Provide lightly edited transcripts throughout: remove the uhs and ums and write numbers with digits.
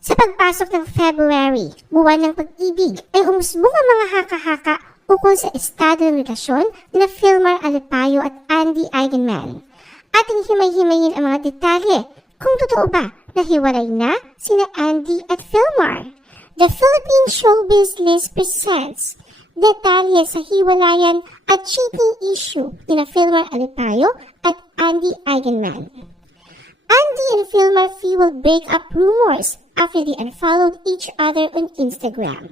Sa pagpasok ng February, buwan ng pag-ibig, ay umusbong ang mga haka-haka ukol sa estado ng relasyon nila Filmar Alipayo at Andy Eigenman. Ating himay-himayin ang mga detalye kung totoo ba na hiwalay na sina Andy at Filmar. The Philippine Showbiz List presents detalye sa hiwalayan at cheating issue nila Filmar Alipayo at Andy Eigenman. Andy and Filmar fueled breakup rumors after they unfollowed each other on Instagram.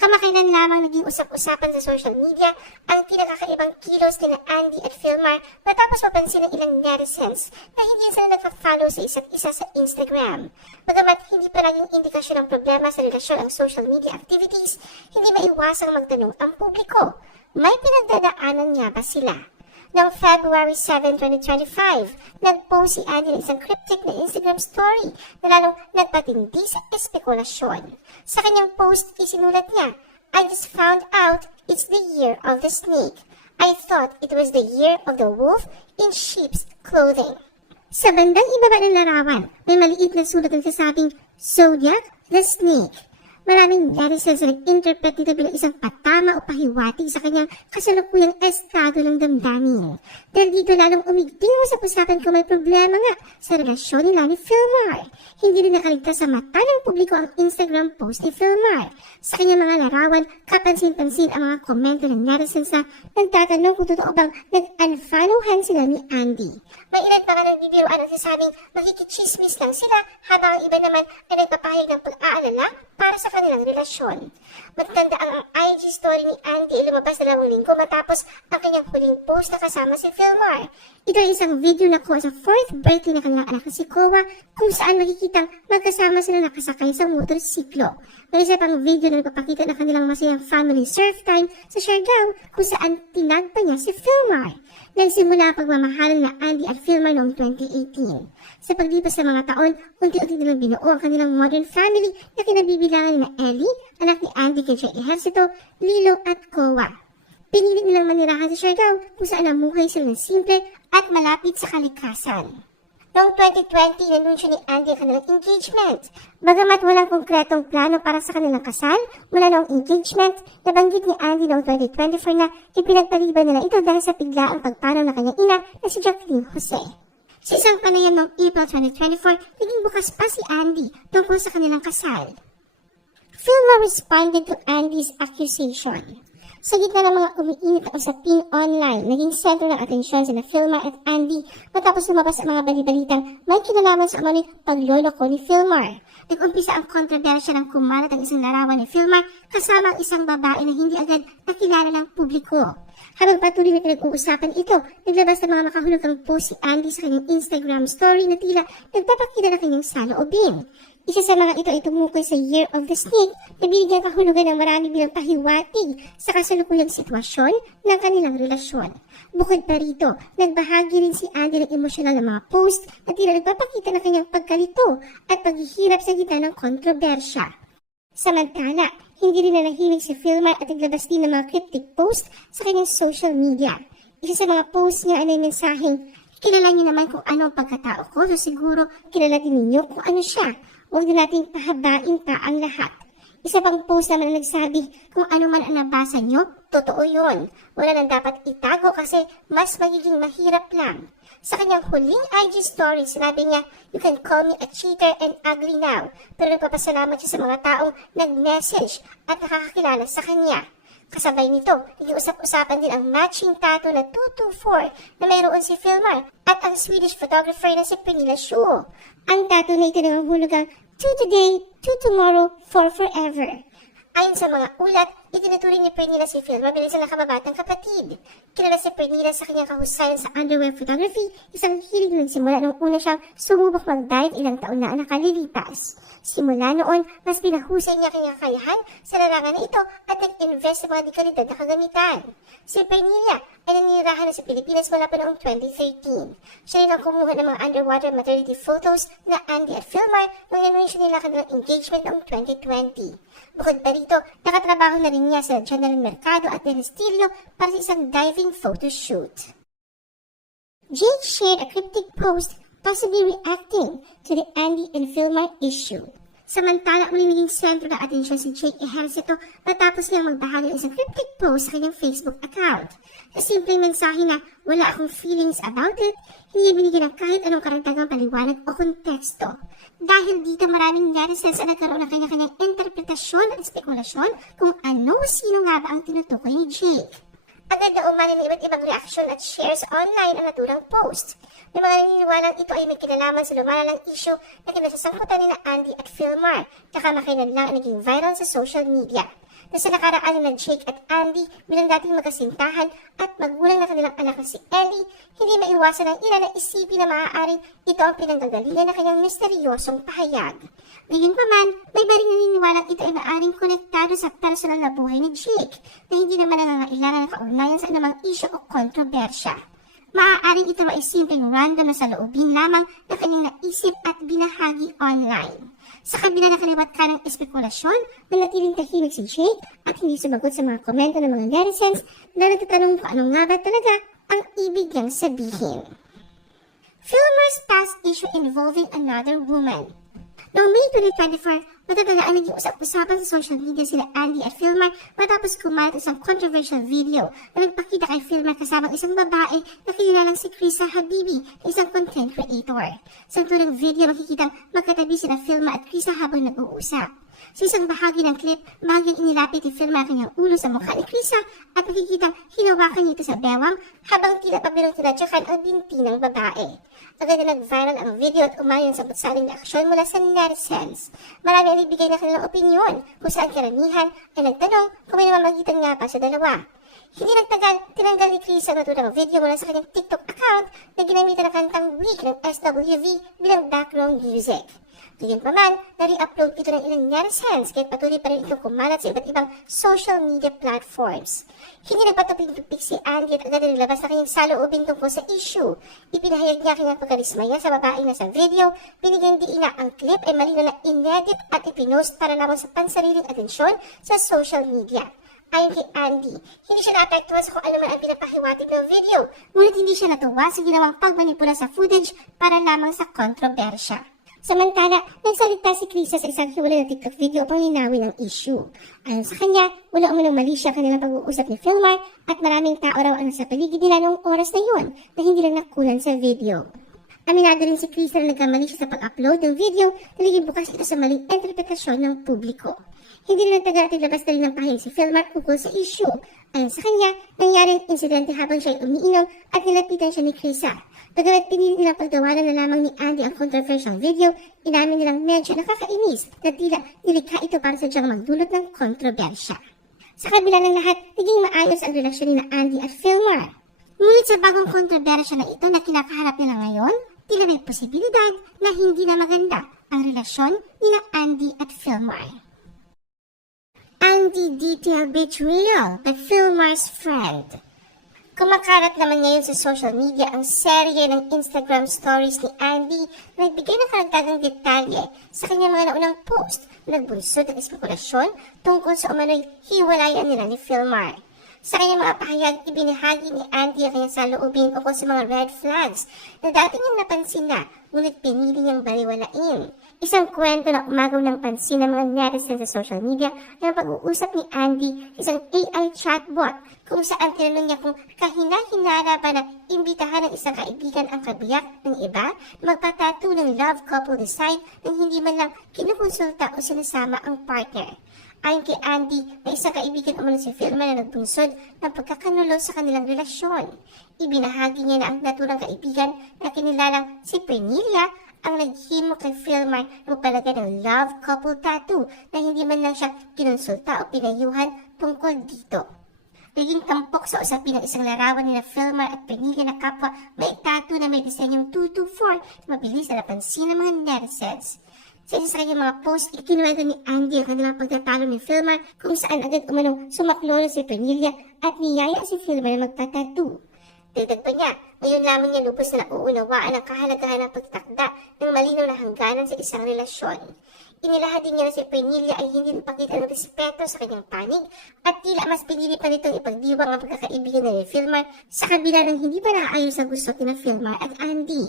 Kamakailan lamang naging usap-usapan sa social media ang pinakakaibang kilos nila Andy at Filmar matapos mapansin ng ilang netizens na hindi sila nagpa-follow sa isa't isa sa Instagram. Bagamat hindi pa naging indikasyon ng problema sa relasyon ang social media activities, hindi maiwasang magtanong ang publiko, may pinagdadaanan nga ba sila? Noong February 7, 2025, nag-post si Andy ng isang cryptic na Instagram story na lalong nagpatindi sa espekulasyon. Sa kanyang post, isinulat niya, "I just found out it's the year of the snake. I thought it was the year of the wolf in sheep's clothing." Sa bandang ibaba ng larawan, may maliit na sulat ng sasabing, "Zodiac, the snake." Maraming netizens na nag-interpret dito bilang isang patama o pahiwatig sa kanyang kasalukuyang estado ng damdamin. Dahil dito lalong umigting usap-usapan kung may problema nga sa relasyon nila ni Filmar. Hindi rin nakaligtas sa mata ng publiko ang Instagram post ni Filmar. Sa kanyang mga larawan, kapansin-pansin ang mga komento ng netizens na nagtatanong kung totoo bang nag-unfollowan sila ni Andy. May ilan pa nga nagbibiroan ang sasabing makikichismis lang sila habang ang iba naman ay nagpapahayag ng pag-aalala para sa kanilang relasyon. Magtanda ang IG story ni Andy ay lumabas 2 linggo matapos ang kanyang huling post na kasama si Filmar. Ito ay isang video na kuha sa 4th birthday na kanyang anak na si Kowa kung saan makikitang magkasama sila nakasakay sa motorsiklo. May isa pang video na nagpapakita ng kanilang masayang family surf time sa Siargao kung saan tinag pa niya si Filmar. Nagsimula ang pagmamahalan na Andy at Filmar noong 2018. Sa paglipas sa mga taon, unti-unti nilang binuo ang kanilang modern family na kinabibilangan ni Ellie, anak ni Andy kay Jay Ejercito, Lilo at Kowa. Pinili nilang manirahan sa Siargao kung saan namuhay sila ng simple at malapit sa kalikasan. Noong 2020, nanunsyo ni Andy ang kanilang engagement. Bagamat walang konkretong plano para sa kanilang kasal, mula noong engagement, nabanggit ni Andy noong 2024 na ipinagpaliban nila ito dahil sa biglaang pagpanaw ng kanyang ina na si Jacqueline Jose. Sa isang panayam noong April 2024, naging bukas pa si Andy tungkol sa kanilang kasal. Filmar responded to Andy's accusation. Sa gitna ng mga umiinit na usapin online, naging sentro ng atensyon sina Filmar at Andy matapos lumabas ang mga balibalitang may kinalaman sa umano'y pagloloko ni Filmar. Nag-umpisa ang kontrobersya ng kumalat ang isang larawan ni Filmar kasama ang isang babae na hindi agad nakilala ng publiko. Habang patuloy na pinag-uusapan ito, naglabas ng mga makahulugang post si Andy sa kanyang Instagram story na tila nagpapakita ng kanyang saloobin. Isa sa mga ito ay tumukoy sa Year of the Snake na binigyan kahulugan ng marami bilang pahiwatig sa kasalukuyang sitwasyon ng kanilang relasyon. Bukod pa rito, nagbahagi rin si Andy ng emosyonal na mga post na tila nagpapakita ng kanyang pagkalito at paghihirap sa gitna ng kontrobersya. Samantala, hindi rin nanahimik si Filmar at naglabas din ng mga cryptic post sa kanyang social media. Isa sa mga post niya ay may mensaheng, "Kilala niyo naman kung ano ang pagkatao ko, so siguro kilala din ninyo kung ano siya. Huwag na natin pahabain pa ang lahat." Isa pang post naman na nagsabi, "Kung ano man ang nabasa nyo, totoo yun. Wala nang dapat itago kasi mas magiging mahirap lang." Sa kanyang huling IG story, sinabi niya, "You can call me a cheater and ugly now." Pero nagpapasalamat siya sa mga taong nag-message at nakakakilala sa kanya. Kasabay nito, nag-iusap-usapan din ang matching tattoo na 224 na mayroon si Filmar at ang Swedish photographer na si Pernilla Schuh. Ang tattoo na ito nangahulugang 2 today, 2 tomorrow, 4 forever. Ayon sa mga ulat, itinuturing ni Pernilla si Filmar bilang isang nakababatang kapatid. Kilala si Pernilla sa kanyang kahusayan sa underwear photography, isang hilig na nagsimula nung una siyang sumubok mag-dive ilang taon na nakalilipas. Simula noon, mas pinahusay niya kanyang kakayahan sa larangan na ito at nag-invest sa mga dekalidad na kagamitan. Si Pernilla ay nanirahan na sa Pilipinas mula pa noong 2013. Siya rin ang kumuha ng mga underwater maternity photos na Andy at Filmar nung nanunsyo nila kanilang engagement noong 2020. Bukod pa rito, nakatrabaho na rin niya sa General Mercado at Del Estilo para sa isang diving photoshoot. Jade shared a cryptic post possibly reacting to the Andy and Filmar issue. Samantala, muli naging sentro ng atensyon si Jake Ejercito matapos niyang magbahagi ng isang cryptic post sa kanyang Facebook account. Sa simpleng mensahe na wala akong feelings about it, hindi binigyan ng kahit anong karagdagang paliwanag o konteksto. Dahil dito maraming netizens ang nagkaroon ng kanya-kanyang interpretasyon at spekulasyon kung ano o sino nga ba ang tinutukoy ni Jake. Agad na umani ng iba't ibang reaksyon at shares online ang naturang post. May mga naniniwalang ito ay may kinalaman sa lumalalang issue na kinasasangkutan ni na Andy at Philmar na kamakailan lang naging viral sa social media. Na sa nakaraan na Jake at Andy bilang dating magkasintahan at magulang na kanilang anak na si Ellie, hindi maiwasan ng ilan na isipin na maaaring ito ang pinanggagalingan ng kanyang misteryosong pahayag. Gayunpaman, may baring naniniwalang ito ay maaaring konektado sa personal na buhay ni Jake na hindi naman nangangailangan ng kaugnayan sa anumang issue o kontrobersya. Maaaring ito ay simpleng random na saloobin lamang na kanyang naisip at binahagi online. Sa kabila na kaliwat ka ng espekulasyon, nanatiling tahimik si Jake at hindi sumagot sa mga komento ng mga netizens na nagtatanong kung ano nga ba talaga ang ibig niyang sabihin. Filmer's past issue involving another woman. Noong May 2024, matatagaan naging usap-usapan sa social media sila Andy at Philmar matapos kumalat isang controversial video na nagpakita kay Philmar kasamang isang babae na kinilalang si Krisa Habibi, isang content creator. Sa turang video, makikitang magkatabi sila Philmar at Krisa habang nag-uusap. Sa isang bahagi ng clip, bahagyang inilapit ni Philmar ang kanyang ulo sa mukha ni Krisa at makikitang hinawakan niya ito sa bewang habang tila pabirong tinatsakan ang binti ng babae. Agad na nag-viral ang video at umayon sa butsaling na aksyon mula sa netizens. Marami ang ibigay na kanilang opinyon kung saan karamihan ay nagtanong kung may namamagitan nga pa sa dalawa. Hindi nagtagal, tinanggal ni Chris ang naturang video mula sa kanyang TikTok account na ginamitan ng kantang Week ng SWV bilang background music. Gayunpaman, na-re-upload ito ng ilang netizens kahit patuloy pa rin itong kumalat sa iba't ibang social media platforms. Hindi nagpatupig-tupig si Andy at agad na nilabas na kanyang saloobin tungkol sa issue. Ipinahayag niya kanyang pagkalismaya sa babae na sa video, binigyan diin na ang clip ay malino na inedit at ipinost para lamang sa pansariling atensyon sa social media. Ayon kay Andy, hindi siya naapektuhan sa kung ano man ang pinapahiwatig ng video, ngunit hindi siya natuwa sa ginawang pagmanipula sa footage para lamang sa kontrobersya. Samantala, nagsalita si Krisa sa isang hiwalay na TikTok video upang linawin ang issue. Ayon sa kanya, wala umunong mali siya kanilang pag-uusap ni Philmar at maraming tao raw ang nasa paligid nila noong oras na yun na hindi lang nakulan sa video. Aminado rin si Krisa na nagkamali siya sa pag-upload ng video na naging bukas ito sa maling interpretasyon ng publiko. Hindi rin nagtagal at naglabas na rin ng pahayag si Philmar ukol sa issue. Ayon sa kanya, nangyari ang insidente habang siya ay umiinom at nilapitan siya ni Krisa. Bagamat pinili nilang pagtawanan na lamang ni Andy ang controversial video, inamin nilang medyo nakakainis na tila nilikha ito para sadyang magdulot ng kontrobersya. Sa kabila ng lahat, naging maayos ang relasyon ni na Andy at Philmar. Ngunit sa bagong kontrobersya na ito na kinakaharap nila ngayon, tila may posibilidad na hindi na maganda ang relasyon ni na Andy at Philmar. Andy detail betrayal by Philmar's friend. Kumakalat naman ngayon sa social media ang serye ng Instagram stories ni Andy na nagbigay ng karagdagang detalye sa kanyang mga naunang post na nagbunsod ng espekulasyon tungkol sa umano'y hiwalayan nila ni Philmar. Sa kanyang mga pahayag, ibinahagi ni Andy ang kanyang saloobin ukol sa mga red flags na dati niyang napansin na, ngunit pinili niyang baliwalain. Isang kwento na umagaw ng pansin ng mga netizens sa social media ay ang pag-uusap ni Andy isang AI chatbot kung saan tinanong niya kung kahina-hinala ba na imbitahan ng isang kaibigan ang kabiyak ng iba na magpatattoo ng love couple design nang hindi man lang kinukonsulta o sinasama ang partner. Ayon kay Andy, may isang kaibigan umano si Philmar na nagbunsod ng pagkakanulo sa kanilang relasyon. Ibinahagi niya na ang naturang kaibigan na kinilalang si Pernilla ang naghimo kay Philmar ng palagay ng love couple tattoo na hindi man lang siya kinonsulta o pinayuhan tungkol dito. Naging tampok sa usapin ng isang larawan nila Philmar at Pernilla na kapwa may tattoo na may disenyong 224 na mabilis na napansin ng mga netizens. Sa isa sa kanyang mga post, ikinuwento ni Andy ang kanilang pagtatalo ni Philmar kung saan agad umanong sumaklolo si Pernilla at niyaya si Philmar na magpatattoo. Dagdag pa niya, ngayon lamang niya lubos na nauunawaan ang kahalagahan ng pagtakda ng malinaw na hangganan sa isang relasyon. Inilahad din niya na si Pernilla ay hindi nagpakita ng respeto sa kanyang panig at tila mas pinili pa nitong ipagdiwang ang pagkakaibigan ni Philmar sa kabila ng hindi pa naaayos sa gusto ni Philmar at Andy.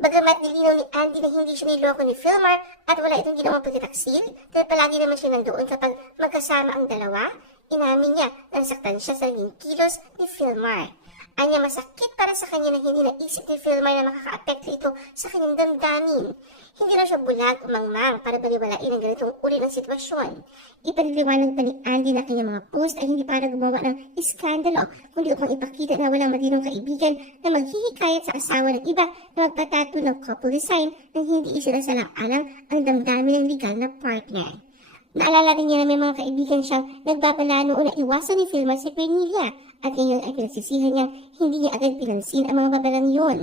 Bagamat nilinaw ni Andy na hindi siya niloko ni Filmar at wala itong ginawang pagtataksil dahil palagi naman siya nandoon kapag magkasama ang dalawa, inamin niya na nasaktan siya sa naging kilos ni Filmar. Anya masakit para sa kanya na hindi naisip ni Filmar na makakaapekto ito sa kanyang damdamin. Hindi raw siya bulag o mangmang para baliwalain ang ganitong uri ng sitwasyon. Ipaniliwanag pa ni Andy na kanyang mga post ay hindi para gumawa ng iskandalo, kundi upang ipakita na walang matinong kaibigan na maghihikayat sa asawa ng iba na magpatato ng couple design nang hindi isinasalang-alang ang damdamin ng legal na partner. Naalala rin niya na may mga kaibigan siyang nagbabala noon na iwasan ni Filmar si Pernilla at ngayon ay pinagsisihan niya hindi niya agad pinansin ang mga babalang yun.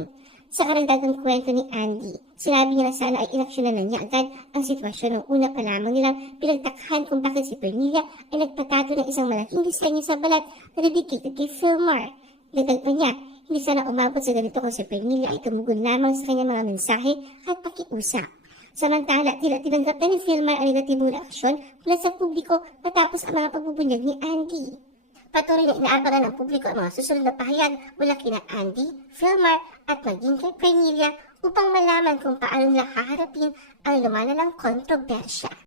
Sa karagdagang kwento ni Andy, sinabi niya na sana ay inaksyonan na niya agad ang sitwasyon ng una pa lamang nilang pinagtakhan kung bakit si Pernilla ay nagpatato ng isang malaking disenyo sa balat na dedicated kay Filmar. Dagdag pa niya, hindi sana umabot sa ganito kung si Pernilla ay tumugon lamang sa kanyang mga mensahe at pakiusap. Samantala, tila tinanggap na ni Filmar ang negatibong reaksyon mula sa publiko matapos ang mga pagbubunyag ni Andy. Patuloy na inaabangan ng publiko ang mga susunod na pahayag mula kina Andy, Filmar at maging kay Pernilla upang malaman kung paano nila haharapin ang lumalalang kontrobersya.